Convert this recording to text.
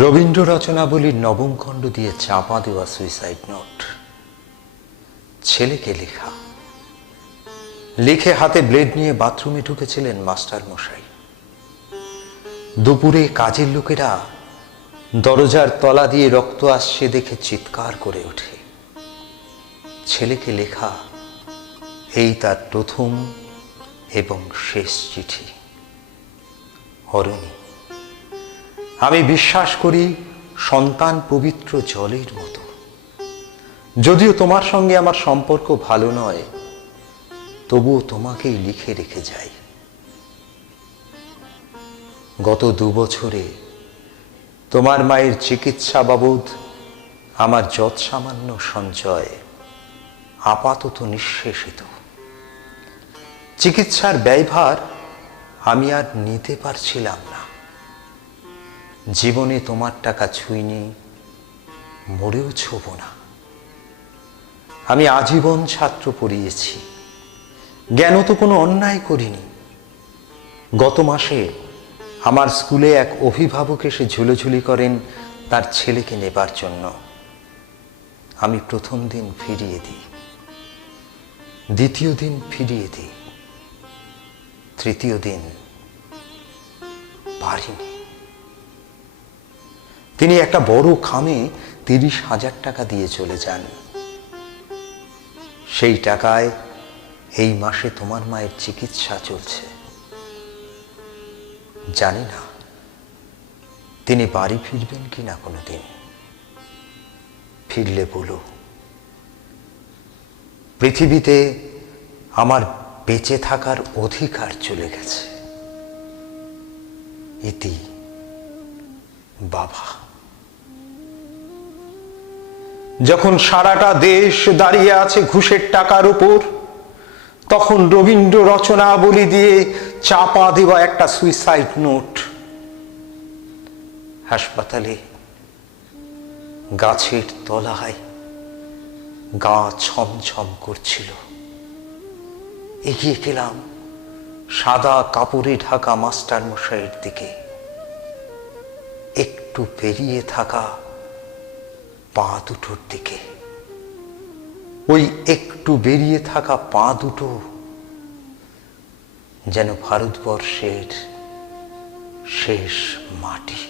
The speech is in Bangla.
রবীন্দ্র রচনাবলীর নবম খণ্ড দিয়ে চাপা দেওয়া সুইসাইড নোট। ছেলেকে লেখা। লিখে হাতে ব্লেড নিয়ে বাথরুমে ঢুকেছিলেন মাস্টার মশাই। দুপুরে কাজের লোকেরা দরজার তলা দিয়ে রক্ত আসছে দেখে চিৎকার করে ওঠে। ছেলেকে লেখা এই তার প্রথম এবং শেষ চিঠি। অরুণী, আমি বিশ্বাস করি সন্তান পবিত্র জলের মতো। যদিও তোমার সঙ্গে আমার সম্পর্ক ভালো নয়, তবুও তোমাকেই লিখে রেখে যাই। গত 2 বছরে তোমার মায়ের চিকিৎসা বাবদ আমার যৎসামান্য সঞ্চয় আপাতত নিঃশেষিত। চিকিৎসার ব্যয়ভার আমি আর নিতে পারছিলাম না। জীবনে তোমার টাকা ছুঁইনি, মরেও ছোব না। আমি আজীবন ছাত্র পড়িয়েছি, জ্ঞান তো কোনো অন্যায় করিনি। গত মাসে আমার স্কুলে এক অভিভাবক এসে ঝুলোঝুলি করেন তার ছেলেকে নেবার জন্য। আমি প্রথম দিন ফিরিয়ে দিই, দ্বিতীয় দিন ফিরিয়ে দিই, তৃতীয় দিন পারিনি। তিনি একটা বড় খামে 30,000 টাকা দিয়ে চলে যান। সেই টাকায় এই মাসে তোমার মায়ের চিকিৎসা চলছে। জানি না তিনি বাড়ি ফিরবেন কিনা কোনোদিন। ফিরলে বলো, পৃথিবীতে আমার বেঁচে থাকার অধিকার চলে গেছে। ইতি, বাবা। যখন সারাটা দেশ দাঁড়িয়ে আছে ঘুষের টাকার উপর, তখন রবীন্দ্র রচনাবলী দিয়ে চাপা দেওয়া একটা সুইসাইড নোট। হাসপাতালে গাছের তলায় গা ছমছম করছিল। এগিয়ে গেলাম সাদা কাপড়ে ঢাকা মাস্টার মশাইয়ের দিকে। একটু পেরিয়ে থাকা পা দুটোর দিকে। ওই একটু বেরিয়ে থাকা পা দুটো যেন ভারতবর্ষের শেষ মাটি।